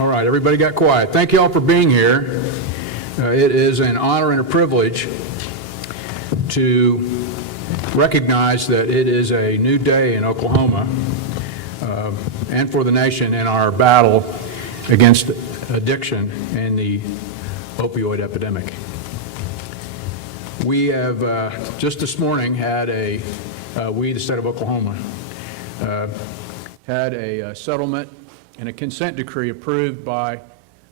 All right, everybody got quiet. Thank you all for being here. It is an honor and a privilege to recognize that it is a new day in Oklahoma and for the nation in our battle against addiction and the opioid epidemic. We have just this morning had the state of Oklahoma, had a settlement and a consent decree approved by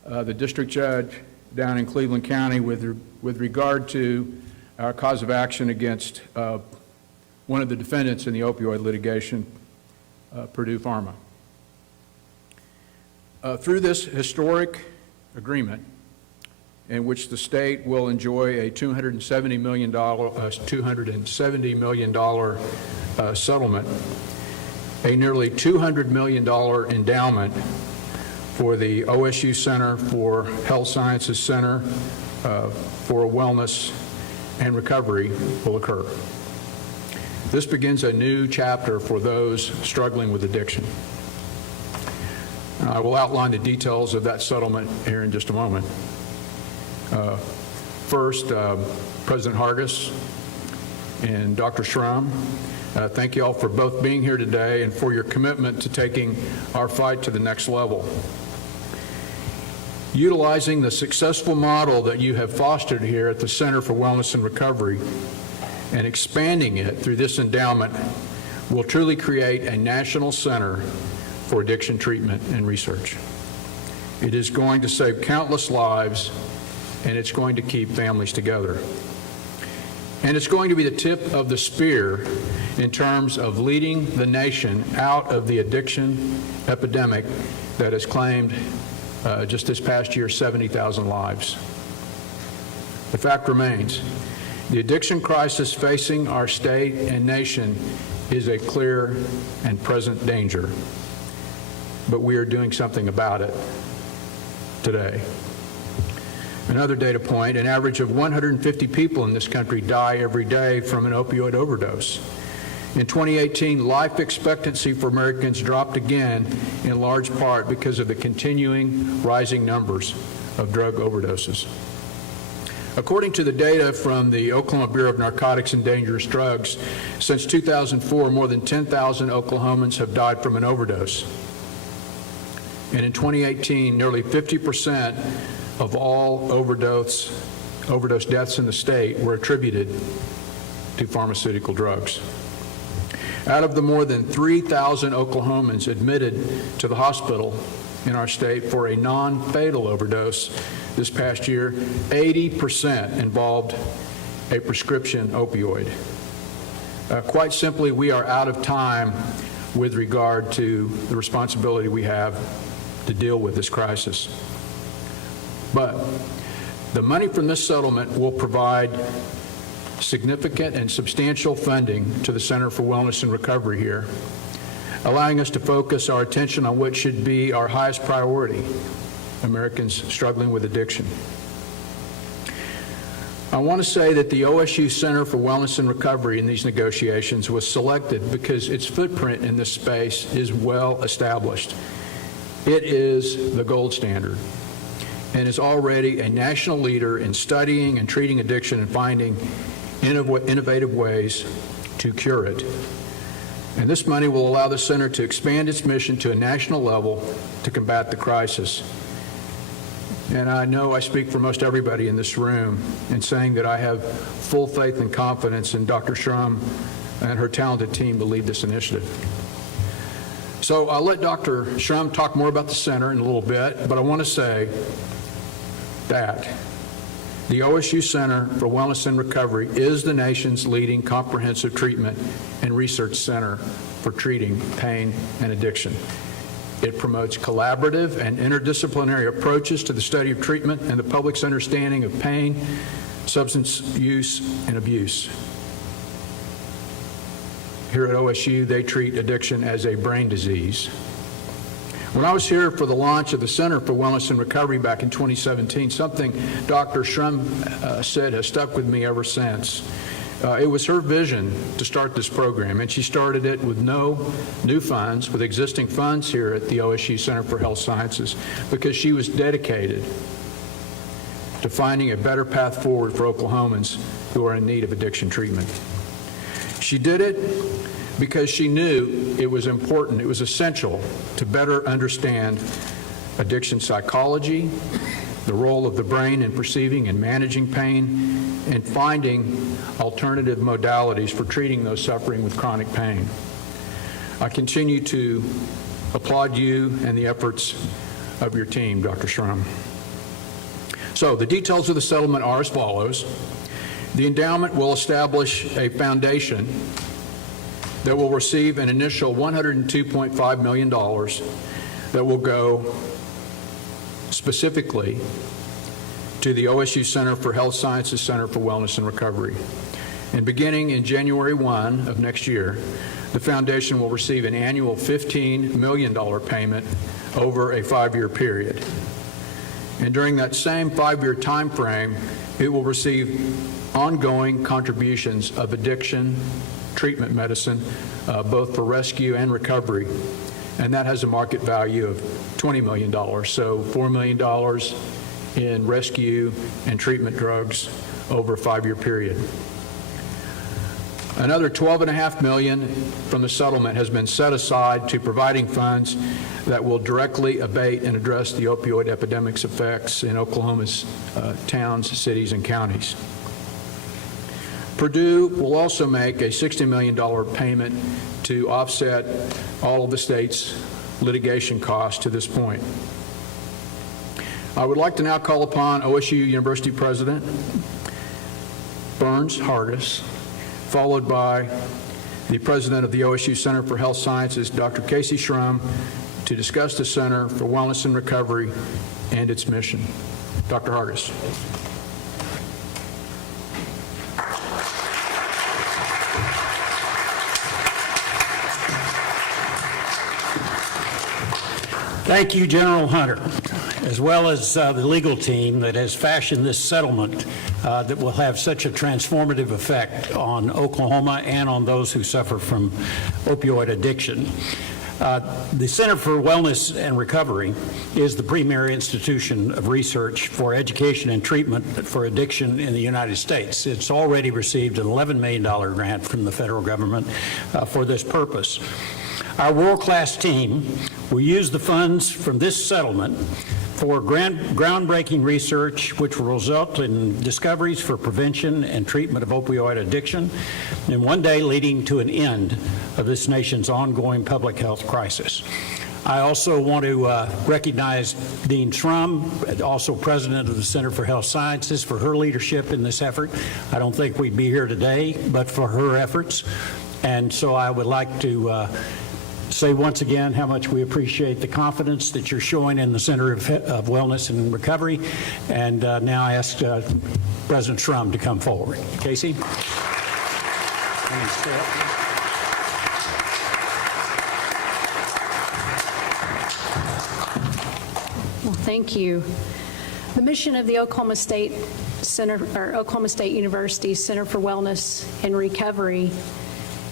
the district judge down in Cleveland County with regard to our cause of action against one of the defendants in the opioid litigation, Purdue Pharma. Through this historic agreement, in which the state will enjoy a $270 million settlement, a nearly $200 million endowment for the OSU Center for Health Sciences Center for Wellness and Recovery will occur. This begins a new chapter for those struggling with addiction. I will outline the details of that settlement here in just a moment. First, President Hargis and Dr. Schramm, thank you all for both being here today and for your commitment to taking our fight to the next level. Utilizing the successful model that you have fostered here at the Center for Wellness and Recovery and expanding it through this endowment will truly create a national center for addiction treatment and research. It is going to save countless lives, and it's going to keep families together. And it's going to be the tip of the spear in terms of leading the nation out of the addiction epidemic that has claimed just this past year 70,000 lives. The fact remains, the addiction crisis facing our state and nation is a clear and present danger, but we are doing something about it today. Another data point, an average of 150 people in this country die every day from an opioid overdose. In 2018, life expectancy for Americans dropped again, in large part because of the continuing rising numbers of drug overdoses. According to the data from the Oklahoma Bureau of Narcotics and Dangerous Drugs, since 2004, more than 10,000 Oklahomans have died from an overdose. And in 2018, nearly 50% of all overdose deaths in the state were attributed to pharmaceutical drugs. Out of the more than 3,000 Oklahomans admitted to the hospital in our state for a non-fatal overdose this past year, 80% involved a prescription opioid. Quite simply, we are out of time with regard to the responsibility we have to deal with this crisis. But the money from this settlement will provide significant and substantial funding to the Center for Wellness and Recovery here, allowing us to focus our attention on what should be our highest priority, Americans struggling with addiction. I want to say that the OSU Center for Wellness and Recovery in these negotiations was selected because its footprint in this space is well established. It is the gold standard and is already a national leader in studying and treating addiction and finding innovative ways to cure it. And this money will allow the center to expand its mission to a national level to combat the crisis. And I know I speak for most everybody in this room in saying that I have full faith and confidence in Dr. Schramm and her talented team to lead this initiative. So I'll let Dr. Schramm talk more about the center in a little bit, but I want to say that the OSU Center for Wellness and Recovery is the nation's leading comprehensive treatment and research center for treating pain and addiction. It promotes collaborative and interdisciplinary approaches to the study of treatment and the public's understanding of pain, substance use, and abuse. Here at OSU, they treat addiction as a brain disease. When I was here for the launch of the Center for Wellness and Recovery back in 2017, something Dr. Schramm said has stuck with me ever since. It was her vision to start this program, and she started it with no new funds, with existing funds here at the OSU Center for Health Sciences, because she was dedicated to finding a better path forward for Oklahomans who are in need of addiction treatment. She did it because she knew it was important, it was essential to better understand addiction psychology, the role of the brain in perceiving and managing pain, and finding alternative modalities for treating those suffering with chronic pain. I continue to applaud you and the efforts of your team, Dr. Schramm. So the details of the settlement are as follows. The endowment will establish a foundation that will receive an initial $102.5 million that will go specifically to the OSU Center for Health Sciences Center for Wellness and Recovery. And beginning in January 1 of next year, the foundation will receive an annual $15 million payment over a 5-year period. And during that same 5-year time frame, it will receive ongoing contributions of addiction treatment medicine, both for rescue and recovery. And that has a market value of $20 million. So $4 million in rescue and treatment drugs over a 5-year period. Another $12.5 million from the settlement has been set aside to providing funds that will directly abate and address the opioid epidemic's effects in Oklahoma's towns, cities, and counties. Purdue will also make a $60 million payment to offset all of the state's litigation costs to this point. I would like to now call upon OSU University President Burns Hargis, followed by the President of the OSU Center for Health Sciences, Dr. Casey Schramm, to discuss the Center for Wellness and Recovery and its mission. Dr. Hargis. Thank you, General Hunter, as well as the legal team that has fashioned this settlement that will have such a transformative effect on Oklahoma and on those who suffer from opioid addiction. The Center for Wellness and Recovery is the premier institution of research for education and treatment for addiction in the United States. It's already received an $11 million grant from the federal government for this purpose. Our world-class team will use the funds from this settlement for groundbreaking research which will result in discoveries for prevention and treatment of opioid addiction, and one day leading to an end of this nation's ongoing public health crisis. I also want to recognize Dean Schramm, also president of the Center for Health Sciences, for her leadership in this effort. I don't think we'd be here today but for her efforts. And so I would like to say once again how much we appreciate the confidence that you're showing in the Center of Wellness and Recovery. And now I ask President Schramm to come forward. Casey? Well, thank you. The mission of the Oklahoma State Center, or Oklahoma State University Center for Wellness and Recovery,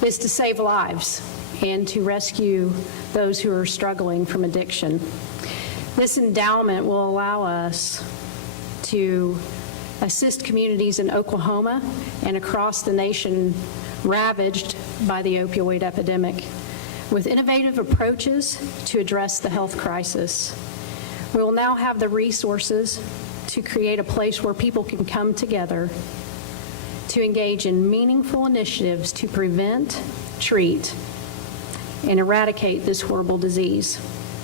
is to save lives and to rescue those who are struggling from addiction. This endowment will allow us to assist communities in Oklahoma and across the nation ravaged by the opioid epidemic with innovative approaches to address the health crisis. We will now have the resources to create a place where people can come together to engage in meaningful initiatives to prevent, treat, and eradicate this horrible disease.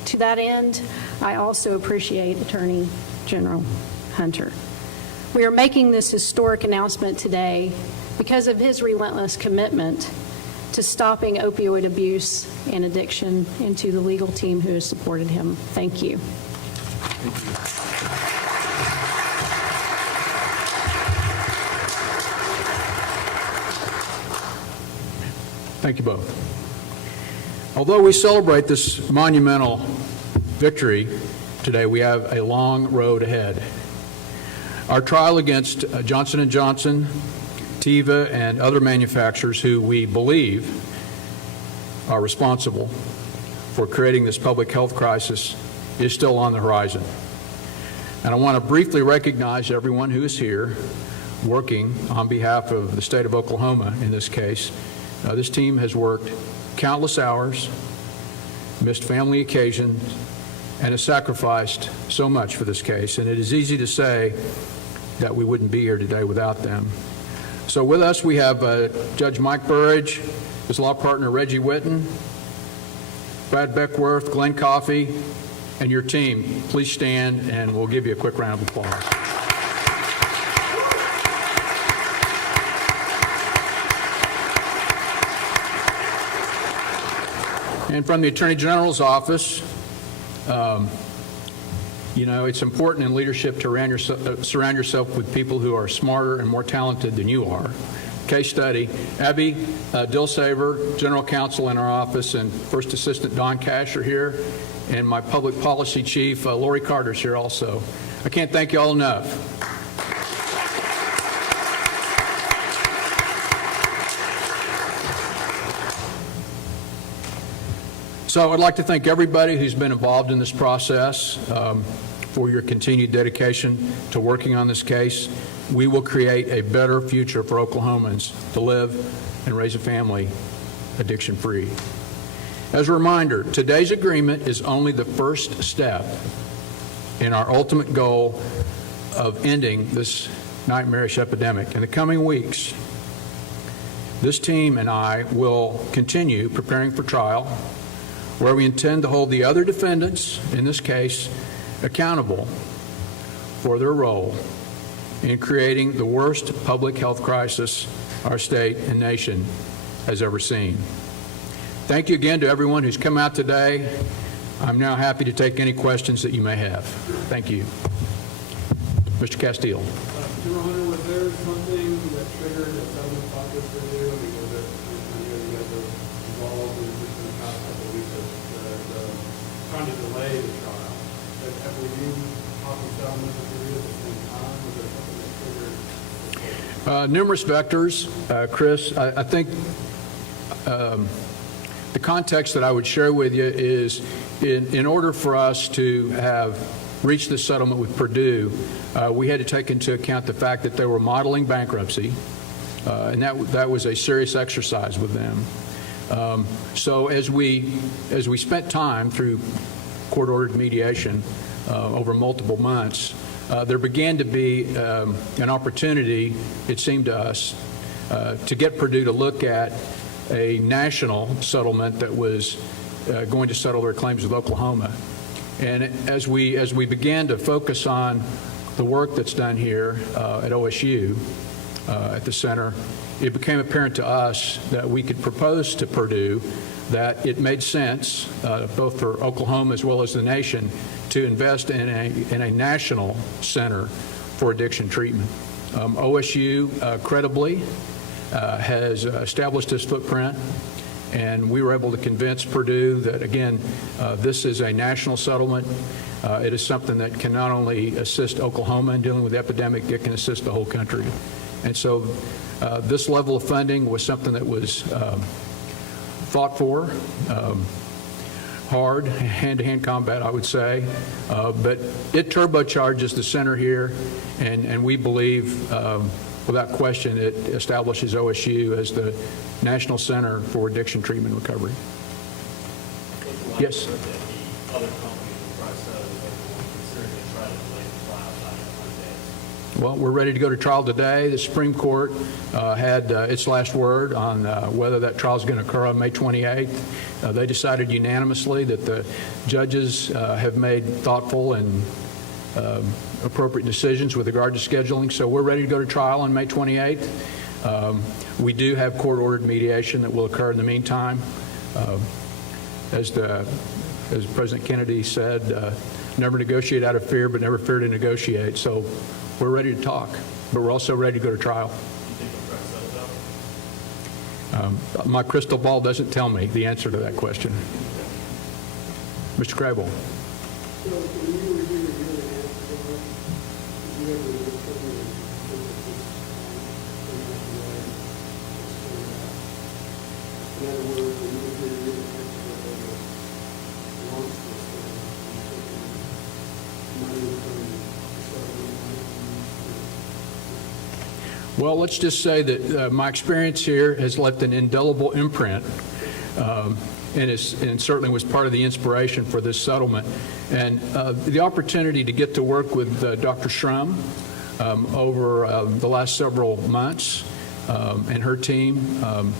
To that end, I also appreciate Attorney General Hunter. We are making this historic announcement today because of his relentless commitment to stopping opioid abuse and addiction, and to the legal team who has supported him. Thank you. Thank you both. Although we celebrate this monumental victory today, we have a long road ahead. Our trial against Johnson & Johnson, Teva, and other manufacturers who we believe are responsible for creating this public health crisis is still on the horizon. And I want to briefly recognize everyone who is here working on behalf of the state of Oklahoma in this case. This team has worked countless hours, missed family occasions, and has sacrificed so much for this case. And it is easy to say that we wouldn't be here today without them. So with us we have Judge Mike Burridge, his law partner Reggie Witten, Brad Beckworth, Glenn Coffey, and your team. Please stand and we'll give you a quick round of applause. And from the Attorney General's office, you know, it's important in leadership to surround yourself with people who are smarter and more talented than you are. Case study, Abby Dilsaver, General Counsel in our office, and First Assistant Don Cash are here, and my Public Policy Chief, Lori Carter's here also. I can't thank you all enough. So I'd like to thank everybody who's been involved in this process for your continued dedication to working on this case. We will create a better future for Oklahomans to live and raise a family addiction-free. As a reminder, today's agreement is only the first step in our ultimate goal of ending this nightmarish epidemic. In the coming weeks, this team and I will continue preparing for trial, where we intend to hold the other defendants in this case accountable for their role in creating the worst public health crisis our state and nation has ever seen. Thank you again to everyone who's come out today. I'm now happy to take any questions that you may have. Thank you. Mr. Castile. General Hunter, was there something that triggered a settlement process for you? I mean, was it, I know you guys are involved in just in the past couple of weeks of trying to delay the trial. But have we used possible settlements with you at the same time? Was there something that triggered? Numerous vectors, Chris. I think the context that I would share with you is in order for us to have reached this settlement with Purdue, we had to take into account the fact that they were modeling bankruptcy, and that was a serious exercise with them. So as we spent time through court-ordered mediation over multiple months, there began to be an opportunity, it seemed to us, to get Purdue to look at a national settlement that was going to settle their claims with Oklahoma. And as we began to focus on the work that's done here at OSU, at the center, it became apparent to us that we could propose to Purdue that it made sense, both for Oklahoma as well as the nation, to invest in a national center for addiction treatment. OSU credibly has established this footprint, and we were able to convince Purdue that, again, this is a national settlement. It is something that can not only assist Oklahoma in dealing with the epidemic, it can assist the whole country. And so this level of funding was something that was fought for, hard, hand-to-hand combat, I would say, but it turbocharges the center here, and we believe, without question, it establishes OSU as the National Center for Addiction Treatment and Recovery. Yes? Well, we're ready to go to trial today. The Supreme Court had its last word on whether that trial is going to occur on May 28th. They decided unanimously that the judges have made thoughtful and appropriate decisions with regard to scheduling. So we're ready to go to trial on May 28th. We do have court-ordered mediation that will occur in the meantime. As President Kennedy said, never negotiate out of fear, but never fear to negotiate. So we're ready to talk, but we're also ready to go to trial. My crystal ball doesn't tell me the answer to that question. Mr. Crable. So when you were here the answer, did you ever look at Well, let's just say that my experience here has left an indelible imprint, and certainly was part of the inspiration for this settlement. And the opportunity to get to work with Dr. Schrum over the last several months and her team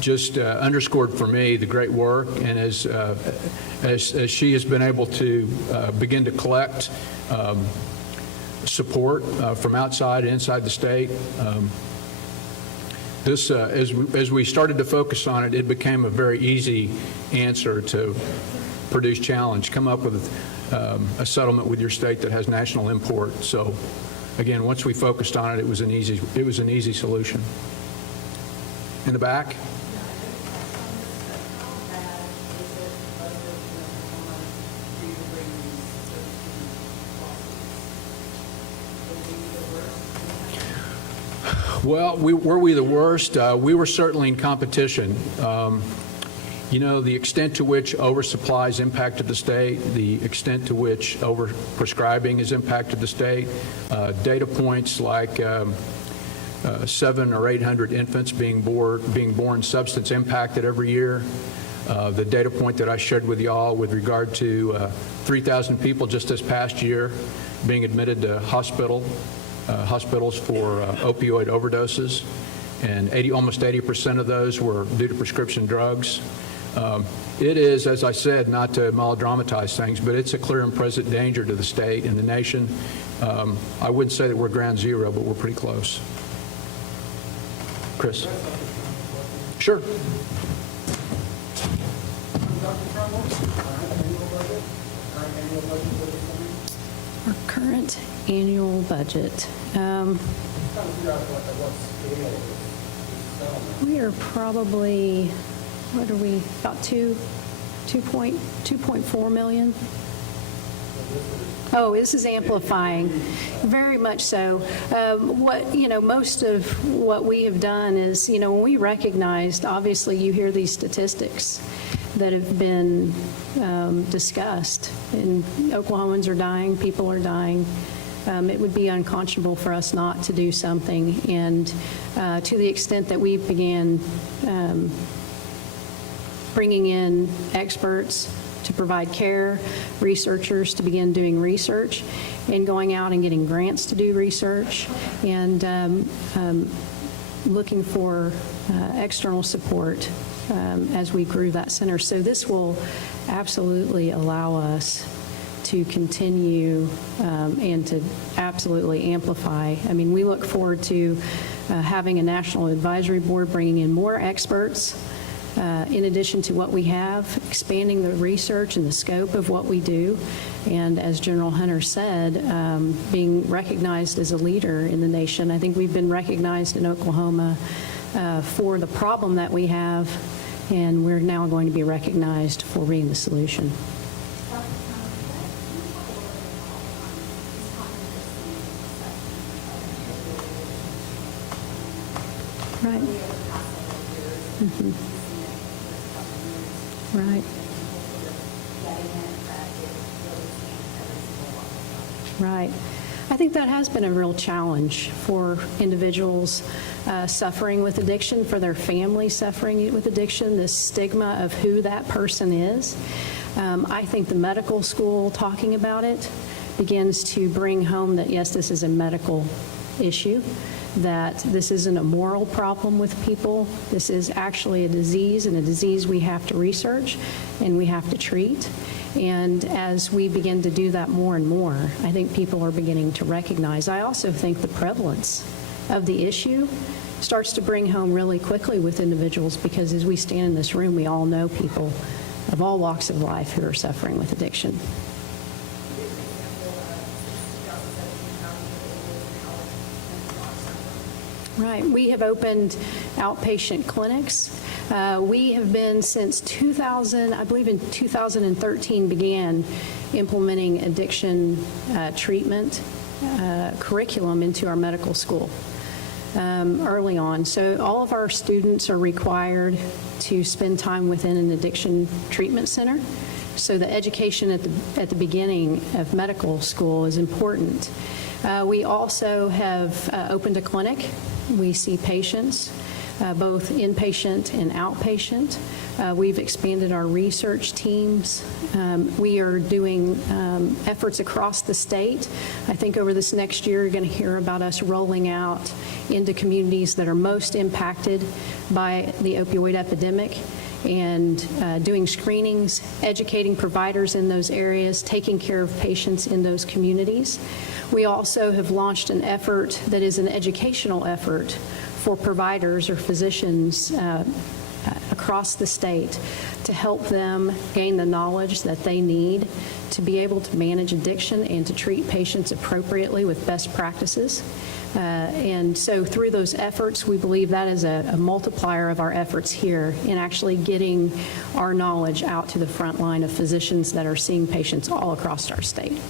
just underscored for me the great work, and as she has been able to begin to collect support from outside and inside the state. As we started to focus on it, it became a very easy answer to Purdue's challenge. Come up with a settlement with your state that has national import. So, again, once we focused on it, it was an easy solution. In the back. Well, were we the worst? We were certainly in competition. You know, the extent to which oversupply has impacted the state, the extent to which overprescribing has impacted the state, data points like 700 or 800 infants being born substance impacted every year. The data point that I shared with y'all with regard to 3,000 people just this past year being admitted to hospitals for opioid overdoses, and almost 80% of those were due to prescription drugs. It is, as I said, not to melodramatize things, but it's a clear and present danger to the state and the nation. I wouldn't say that we're ground zero, but we're pretty close. Chris? Sure. Our current annual budget. We are probably, what are we, about 2.4 million? Oh, this is amplifying, very much so. Most of what we have done is, when we recognized, obviously you hear these statistics that have been discussed, and Oklahomans are dying, people are dying. It would be unconscionable for us not to do something, and to the extent that we began bringing in experts to provide care, researchers to begin doing research, and going out and getting grants to do research, and looking for external support as we grew that center. So this will absolutely allow us to continue and to absolutely amplify. I mean, we look forward to having a national advisory board, bringing in more experts in addition to what we have, expanding the research and the scope of what we do, and as General Hunter said, being recognized as a leader in the nation. I think we've been recognized in Oklahoma for the problem that we have, and we're now going to be recognized for being the solution. Right. Mm-hmm. Right. Right. I think that has been a real challenge for individuals suffering with addiction, for their family suffering with addiction, this stigma of who that person is. I think the medical school talking about it begins to bring home that, yes, this is a medical issue, that this isn't a moral problem with people. This is actually a disease, and a disease we have to research and we have to treat. And as we begin to do that more and more, I think people are beginning to recognize. I also think the prevalence of the issue starts to bring home really quickly with individuals, because as we stand in this room, we all know people of all walks of life who are suffering with addiction. Right. We have opened outpatient clinics. We have been since 2000, I believe in 2013, began implementing addiction treatment curriculum into our medical school early on. So all of our students are required to spend time within an addiction treatment center. So the education at the beginning of medical school is important. We also have opened a clinic. We see patients, both inpatient and outpatient. We've expanded our research teams. We are doing efforts across the state. I think over this next year, you're going to hear about us rolling out into communities that are most impacted by the opioid epidemic and doing screenings, educating providers in those areas, taking care of patients in those communities. We also have launched an effort that is an educational effort for providers or physicians across the state to help them gain the knowledge that they need to be able to manage addiction and to treat patients appropriately with best practices. And so through those efforts, we believe that is a multiplier of our efforts here in actually getting our knowledge out to the front line of physicians that are seeing patients all across our state.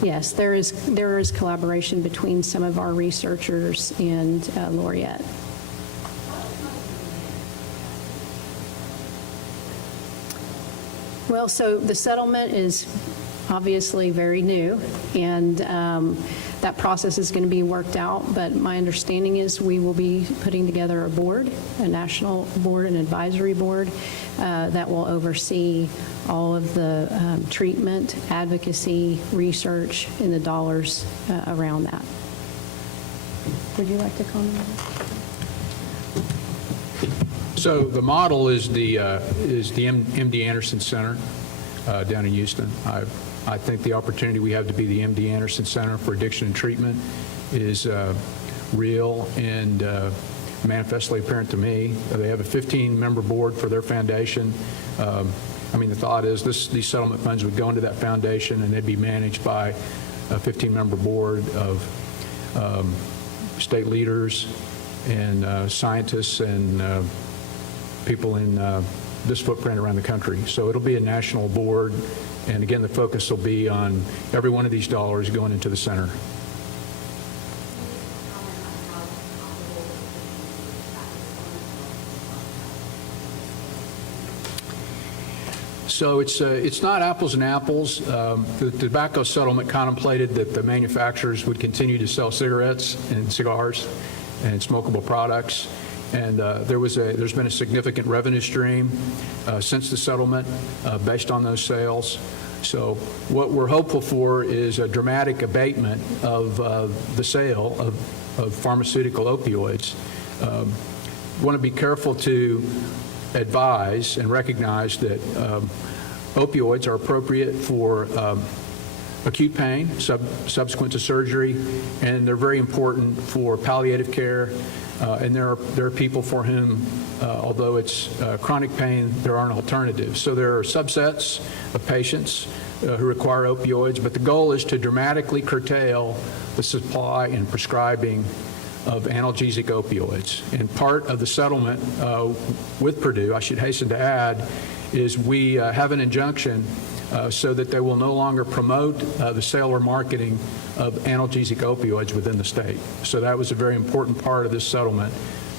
Yes, there is collaboration between some of our researchers and Laureate. Well, so the settlement is obviously very new, and that process is going to be worked out, but my understanding is we will be putting together a board, a national board, an advisory board that will oversee all of the treatment, advocacy, research, and the dollars around that. Would you like to comment on that? So the model is the MD Anderson Center down in Houston. I think the opportunity we have to be the MD Anderson Center for Addiction and Treatment is real and manifestly apparent to me. They have a 15-member board for their foundation. I mean, the thought is these settlement funds would go into that foundation and they'd be managed by a 15-member board of state leaders and scientists and people in this footprint around the country. So it'll be a national board, and again, the focus will be on every one of these dollars going into the center. So it's not apples and apples. The tobacco settlement contemplated that the manufacturers would continue to sell cigarettes and cigars and smokable products. And there's been a significant revenue stream since the settlement based on those sales. So what we're hopeful for is a dramatic abatement of the sale of pharmaceutical opioids. Want to be careful to advise and recognize that opioids are appropriate for acute pain subsequent to surgery, and they're very important for palliative care. And there are people for whom, although it's chronic pain, there aren't alternatives. So there are subsets of patients who require opioids, but the goal is to dramatically curtail the supply and prescribing of analgesic opioids. And part of the settlement with Purdue, I should hasten to add, is we have an injunction so that they will no longer promote the sale or marketing of analgesic opioids within the state. So that was a very important part of this settlement,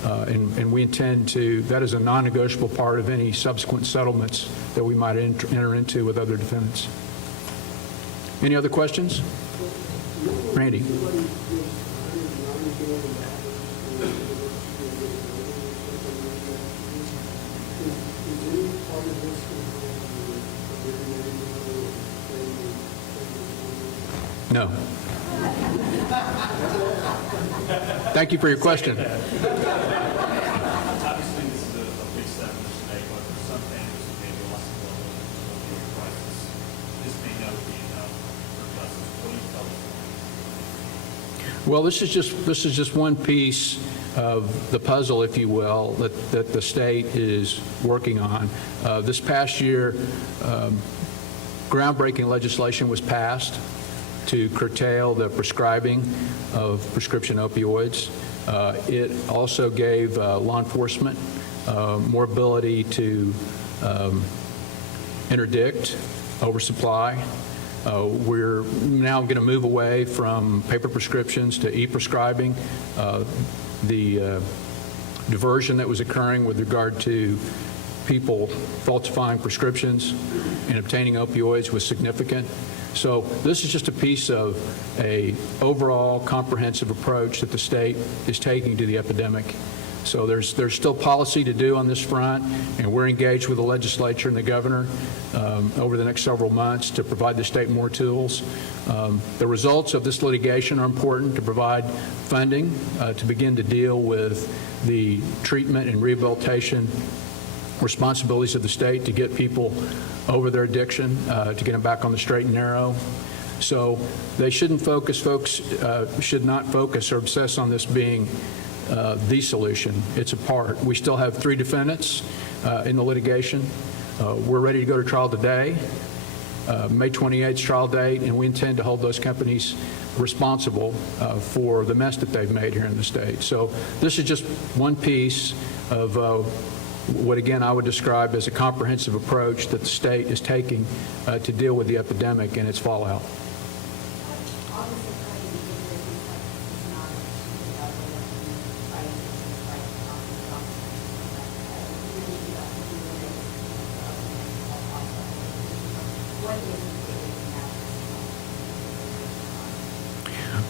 and we intend to, that is a non-negotiable part of any subsequent settlements that we might enter into with other defendants. Any other questions? Randy. No. Thank you for your question. Obviously, this is a big step in this today, but for some families who may be lost in the opioid crisis, this may not be enough for justice. What do you tell us? Well, this is just one piece of the puzzle, if you will, that the state is working on. This past year, groundbreaking legislation was passed to curtail the prescribing of prescription opioids. It also gave law enforcement more ability to interdict oversupply. We're now going to move away from paper prescriptions to e-prescribing. The diversion that was occurring with regard to people falsifying prescriptions and obtaining opioids was significant. So this is just a piece of a overall comprehensive approach that the state is taking to the epidemic. So there's still policy to do on this front, and we're engaged with the legislature and the governor over the next several months to provide the state more tools. The results of this litigation are important to provide funding to begin to deal with the treatment and rehabilitation responsibilities of the state to get people over their addiction, to get them back on the straight and narrow. So they shouldn't focus, folks should not focus or obsess on this being the solution. It's a part. We still have 3 defendants in the litigation. We're ready to go to trial today, May 28th trial date, and we intend to hold those companies responsible for the mess that they've made here in the state. So this is just one piece of what, again, I would describe as a comprehensive approach that the state is taking to deal with the epidemic and its fallout.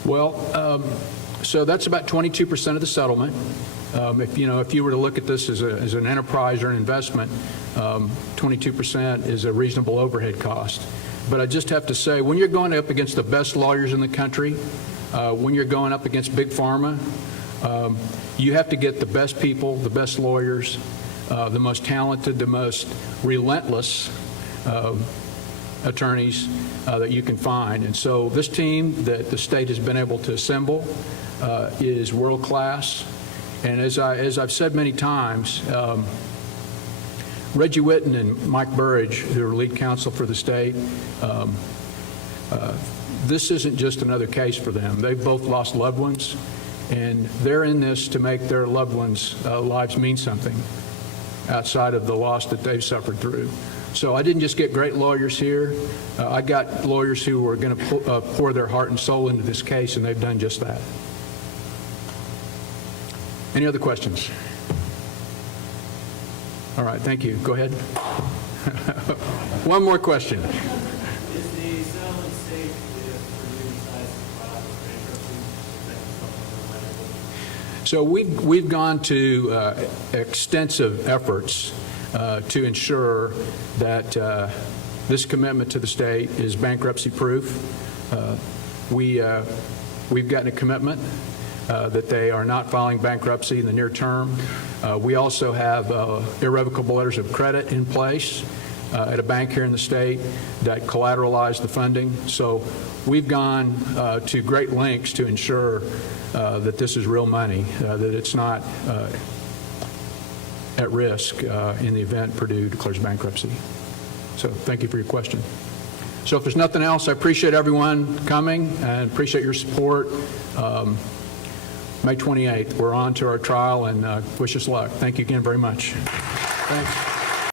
Well, so that's about 22% of the settlement. If you were to look at this as an enterprise or an investment, 22% is a reasonable overhead cost. But I just have to say, when you're going up against the best lawyers in the country, when you're going up against Big Pharma, you have to get the best people, the best lawyers, the most talented, the most relentless attorneys that you can find. And so this team that the state has been able to assemble is world-class. And as I've said many times, Reggie Whitten and Mike Burridge, who are lead counsel for the state, this isn't just another case for them. They've both lost loved ones, and they're in this to make their loved ones' lives mean something outside of the loss that they've suffered through. So I didn't just get great lawyers here. I got lawyers who are going to pour their heart and soul into this case, and they've done just that. Any other questions? All right, thank you. Go ahead. One more question. Is the settlement safe for you guys to file bankruptcy? So we've gone to extensive efforts to ensure that this commitment to the state is bankruptcy-proof. We've gotten a commitment that they are not filing bankruptcy in the near term. We also have irrevocable letters of credit in place at a bank here in the state that collateralize the funding. So we've gone to great lengths to ensure that this is real money, that it's not at risk in the event Purdue declares bankruptcy. So thank you for your question. So if there's nothing else, I appreciate everyone coming and appreciate your support. May 28th, we're on to our trial, and wish us luck. Thank you again very much. Thanks.